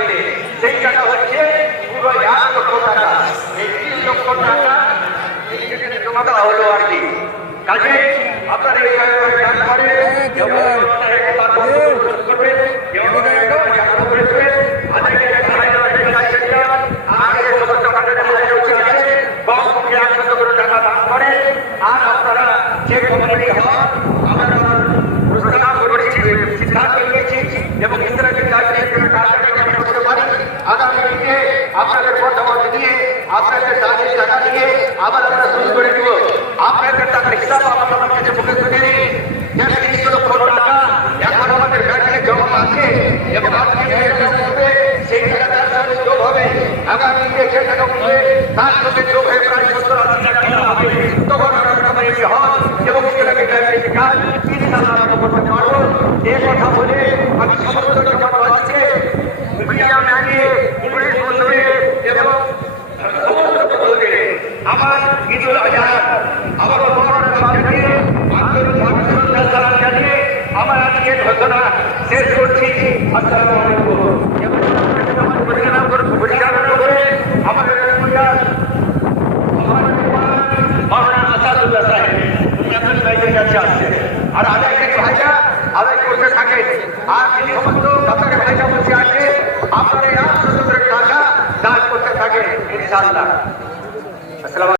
মিলে সেই টাকা হচ্ছে পুরো 1 লক্ষ টাকা। এই 3 লক্ষ টাকা এখানে জমা দেওয়া হলো আর কি। কাজে আপনারা এইভাবে কাজ করে আর আপনারা যে কোম্পানি হন আমরা প্রস্তাব করেছি, সিদ্ধান্ত নিয়েছি এবং ইন্দিরাকে করতে পারি। আগামী দিনে আপনাদের মতামত নিয়ে আপনাদের দাঁড়িয়ে টাকা দিয়ে আবার আমরা শুরু করে দিব। আপনাদের টাকার হিসাব আমার কাছে মুখে তুলে নিই। 30 লক্ষ টাকা এখন আমাদের ব্যাংকে জমা আছে এবং সেই টাকা তার সাথে যোগ হবে। আগামী দিনে যে টাকা উঠবে তার সাথে যোগ হয়ে প্রায় 70,000 টাকা হবে। তখন হন এবং কাজ আরম্ভ করতে পারবো। এ কথা বলে আমি সমস্ত জনগণকে মিডিয়া ম্যানে পুলিশ বন্ধুরে এবং আমার ঈদুল আজহা আবার জানিয়ে আন্তরিক সালাম জানিয়ে আমার আজকের ঘোষণা শেষ করছি। আসসালামু আলাইকুম। পরিচালনা করে আমাদের মাওলানা আসাদুল্লাহ সাহেব ভাইয়ের কাছে আসছে আর আদায় ভাইরা আদায় করতে থাকে। আর তিনি সমস্ত কাতারের ভাইরা বসে আছে, আপনারা টাকা দান করতে থাকেন ইনশাআল্লাহ। আসসালাম।